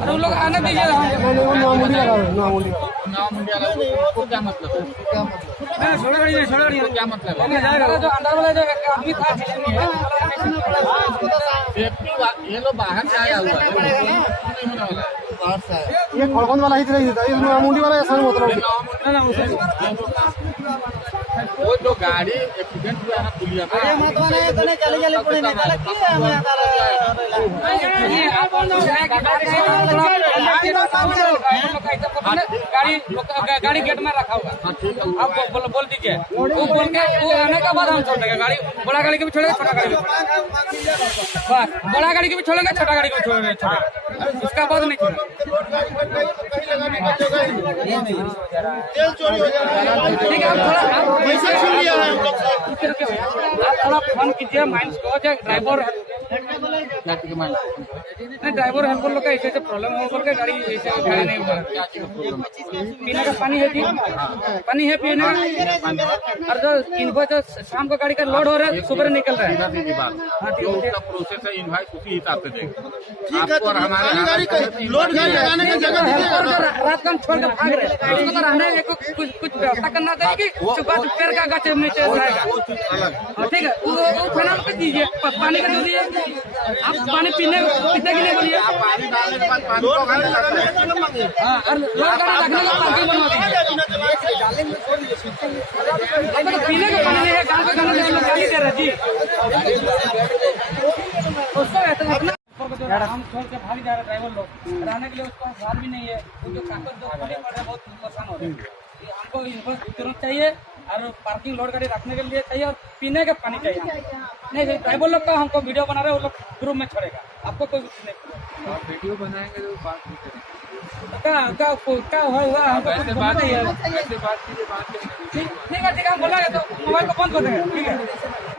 अरे उन लोग आने दीजिए। नॉर्मली लगा हुआ है, नॉर्मली उसको क्या मतलब है? छोड़ गाड़ी नहीं, छोड़ गाड़ी क्या मतलब है? जो अंदर वाला जो आदमी था ये लोग बाहर से आया हुआ है, नहीं होने वाला है। ये खड़गंज वाला ही नहीं था, ये नॉर्मली वाला ऐसा मतलब वो जो गाड़ी एक्सीडेंट हुआ है ना पुलिया में, गाड़ी गेट में रखा हुआ। हाँ ठीक है, आप बोल दीजिए, वो बोल के वो आने के बाद हम छोड़ देंगे गाड़ी। बड़ा गाड़ी के भी छोड़ेगा, छोटा गाड़ी भी छोड़ेगा। बस बड़ा गाड़ी के भी छोड़ेंगे, छोटा गाड़ी के भी छोड़ेंगे, उसका बाद नहीं छोड़ेंगे। ठीक है, आप थोड़ा फोन कीजिए माइंड को, ड्राइवर नहीं, ड्राइवर हमको लोग का ऐसे प्रॉब्लम हो करके गाड़ी ऐसे गाड़ी नहीं हुआ। पीने का पानी है जी, पानी है पीने का। और जो इन्वॉइस जो शाम को गाड़ी का लोड हो रहा है, सुबह निकल रहा है। जो उसका प्रोसेस है इनवाइस उसी हिसाब से देंगे। ठीक है, तो पानी गाड़ी लोड गाड़ी लगाने की जगह दीजिएगा। रात को हम छोड़ के भाग रहे हैं, उसको तो रहने को कुछ व्यवस्था करना चाहिए कि सुबह पेड़ का गाछ नीचे रहेगा। ठीक है, वो खाना पे दीजिए, पानी का दे दीजिए। आप पानी पीने की नहीं बोलिए। पानी डालने के बाद पानी को गाड़ी लगाते हैं। हाँ, और लोग गाड़ी रखने का पार्किंग बनवा दीजिए। तो पीने का पानी नहीं है, गाँव का गाना लोग गाली दे रहे जी। उसको अपना हम छोड़ के भाग जा रहे ड्राइवर लोग, रहने के लिए उसको घर भी नहीं है। वो जो कागज जो खड़े पड़ रहे बहुत परेशान हो रहे हैं। हमको इन्वॉइस तुरंत चाहिए और पार्किंग लोड गाड़ी रखने के लिए चाहिए और पीने का पानी चाहिए। नहीं ड्राइवर लोग का हमको वीडियो बना रहे हैं, वो लोग ग्रुप में छोड़ेगा, आपको कोई कुछ नहीं। वीडियो बनाएंगे तो बात नहीं करेंगे। क्या हुआ हमको कुछ बात नहीं है। ऐसे बात कीजिए, बात ठीक है, हम बोला तो मोबाइल को बंद कर देंगे। ठीक है।